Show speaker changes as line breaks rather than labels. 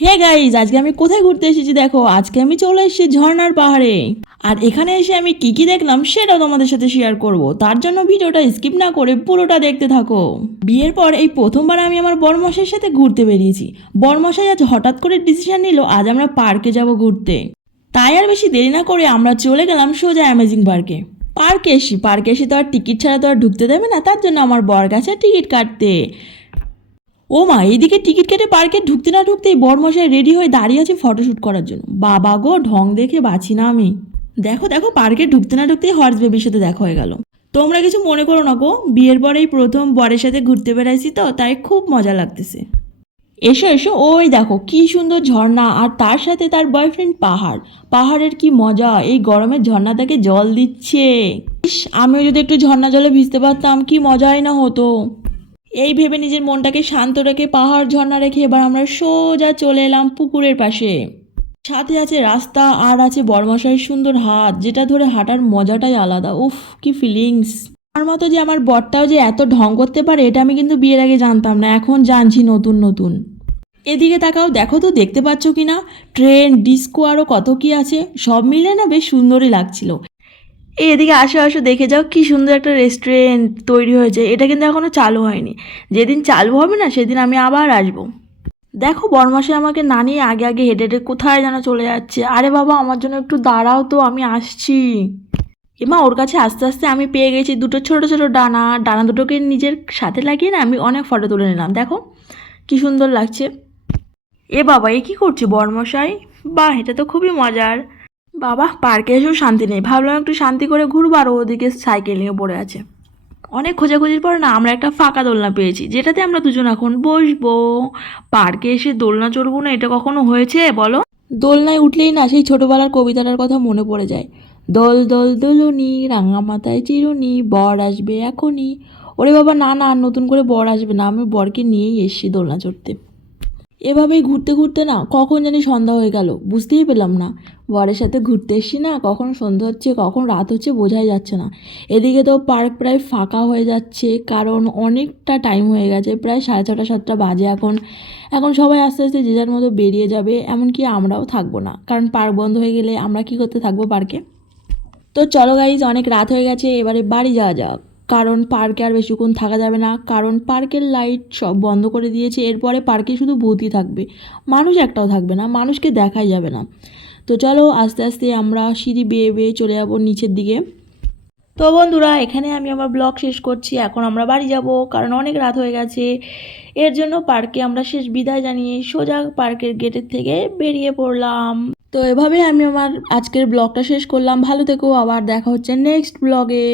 Hey guys আজকে আমি কোথায় ঘুরতে এসেছি দেখো? আজকে আমি চলে এসেছি ঝর্ণার পাহাড়ে। আর এখানে এসে আমি কি কি দেখলাম সেটাও তোমাদের সাথে শেয়ার করব। তার জন্য ভিডিওটা স্কিপ না করে পুরোটা দেখতে থাকো। বিয়ের পর এই প্রথমবার আমি আমার বরমশাইয়ের সাথে ঘুরতে বেরিয়েছি। বরমশাই আজ হঠাৎ করে ডিসিশন নিল আজ আমরা পার্কে যাব ঘুরতে। তাই আর বেশি দেরি না করে আমরা চলে গেলাম সোজা অ্যামেজিং পার্কে পার্কে এসি পার্কে এসে তো আর টিকিট ছাড়া তো আর ঢুকতে দেবে না, তার জন্য আমার বর গেছে টিকিট কাটতে। ও মা, এইদিকে টিকিট কেটে পার্কে ঢুকতে না ঢুকতেই বরমশাই রেডি হয়ে দাঁড়িয়ে আছে ফটোশ্যুট করার জন্য। বাবা গো, ঢং দেখে বাঁচি না আমি। দেখো দেখো, পার্কে ঢুকতে না ঢুকতেই হর্স বেবির সাথে দেখা হয়ে গেল। তোমরা কিছু মনে করো না গো, বিয়ের পরেই প্রথম বরের সাথে ঘুরতে বেড়াইছি তো, তাই খুব মজা লাগতেছে। এসো এসো, ওই দেখো, কি সুন্দর ঝর্ণা, আর তার সাথে তার বয়ফ্রেন্ড পাহাড়। পাহাড়ের কি মজা, এই গরমের ঝর্ণা থেকে জল দিচ্ছে। ইস, আমিও যদি একটু ঝর্ণা জলে ভিজতে পারতাম, কি মজাই না হতো। এই ভেবে নিজের মনটাকে শান্ত রেখে পাহাড় ঝর্ণা রেখে এবার আমরা সোজা চলে এলাম পুকুরের পাশে। সাথে আছে রাস্তা, আর আছে বড়মশাইয়ের সুন্দর হাত, যেটা ধরে হাঁটার মজাটাই আলাদা। উফ, কি ফিলিংস আমার মতো যে আমার বরটাও যে এত ঢং করতে পারে, এটা আমি কিন্তু বিয়ের আগে জানতাম না, এখন জানছি নতুন নতুন। এদিকে তাকাও, দেখো তো, দেখতে পাচ্ছ কি না ট্রেন, ডিস্কো আরও কত কি আছে, সব মিলে না বেশ সুন্দরই লাগছিল। এই এদিকে আসো আসো, দেখে যাও কি সুন্দর একটা রেস্টুরেন্ট তৈরি হয়েছে। এটা কিন্তু এখনও চালু হয়নি। যেদিন চালু হবে না, সেদিন আমি আবার আসব। দেখো, বরমাসে আমাকে না নিয়ে আগে আগে হেঁটে হেঁটে কোথায় যেন চলে যাচ্ছে। আরে বাবা, আমার জন্য একটু দাঁড়াও তো, আমি আসছি। এমা, ওর কাছে আস্তে আস্তে আমি পেয়ে গেছি দুটো ছোট ছোট ডানা। ডানা দুটোকে নিজের সাথে লাগিয়ে না আমি অনেক ফটো তুলে নিলাম। দেখো, কি সুন্দর লাগছে। এ বাবা, এ কী করছে বরমশাই বাহ, এটা তো খুবই মজার। বাবা, পার্কে এসেও শান্তি নেই। ভাবলাম একটু শান্তি করে ঘুরবো আর ওদিকে সাইকেল নিয়ে পড়ে আছে। অনেক খোঁজাখুঁজির পর না আমরা একটা ফাঁকা দোলনা পেয়েছি, যেটাতে আমরা দুজন এখন বসবো। পার্কে এসে দোলনা চড়বো না, এটা কখনো হয়েছে, বলো? দোলনায় উঠলেই না সেই ছোটোবেলার কবিতাটার কথা মনে পড়ে যায়। দোল দোল, দোলনি, রাঙা মাথায় চিরুনি, বর আসবে এখনই। ওরে বাবা, না না নতুন করে বর আসবে না, আমি বরকে নিয়েই এসছি দোলনা চড়তে। এভাবেই ঘুরতে ঘুরতে না কখন জানি সন্ধ্যা হয়ে গেল, বুঝতেই পেলাম না। বরের সাথে ঘুরতে এসছি না, কখন সন্ধ্যা হচ্ছে, কখন রাত হচ্ছে বোঝাই যাচ্ছে না। এদিকে তো পার্ক প্রায় ফাঁকা হয়ে যাচ্ছে, কারণ অনেকটা টাইম হয়ে গেছে, প্রায় সাড়ে ছটা, সাতটা বাজে এখন। এখন সবাই আস্তে আস্তে যে যার মতো বেরিয়ে যাবে, এমনকি আমরাও থাকব না, কারণ পার্ক বন্ধ হয়ে গেলে আমরা কি করতে থাকব পার্কে? তো চলো গাইজ অনেক রাত হয়ে গেছে, এবারে বাড়ি যাওয়া যাক। কারণ পার্কে আর বেশিক্ষণ থাকা যাবে না। কারণ পার্কের লাইট সব বন্ধ করে দিয়েছে। এরপরে পার্কে শুধু ভূতই থাকবে। মানুষ একটাও থাকবে না। মানুষকে দেখাই যাবে না। তো চলো আস্তে আস্তে আমরা সিঁড়ি বেয়ে বেয়ে চলে যাব নিচের দিকে। তো বন্ধুরা, এখানে আমি আমার ব্লগ শেষ করছি। এখন আমরা বাড়ি যাব। কারণ অনেক রাত হয়ে গেছে। এর জন্য পার্কে আমরা শেষ বিদায় জানিয়ে সোজা পার্কের গেটের থেকে বেরিয়ে পড়লাম। তো এভাবে আমি আমার আজকের ব্লগটা শেষ করলাম। ভালো থেকো। আবার দেখা হচ্ছে নেক্সট ব্লগে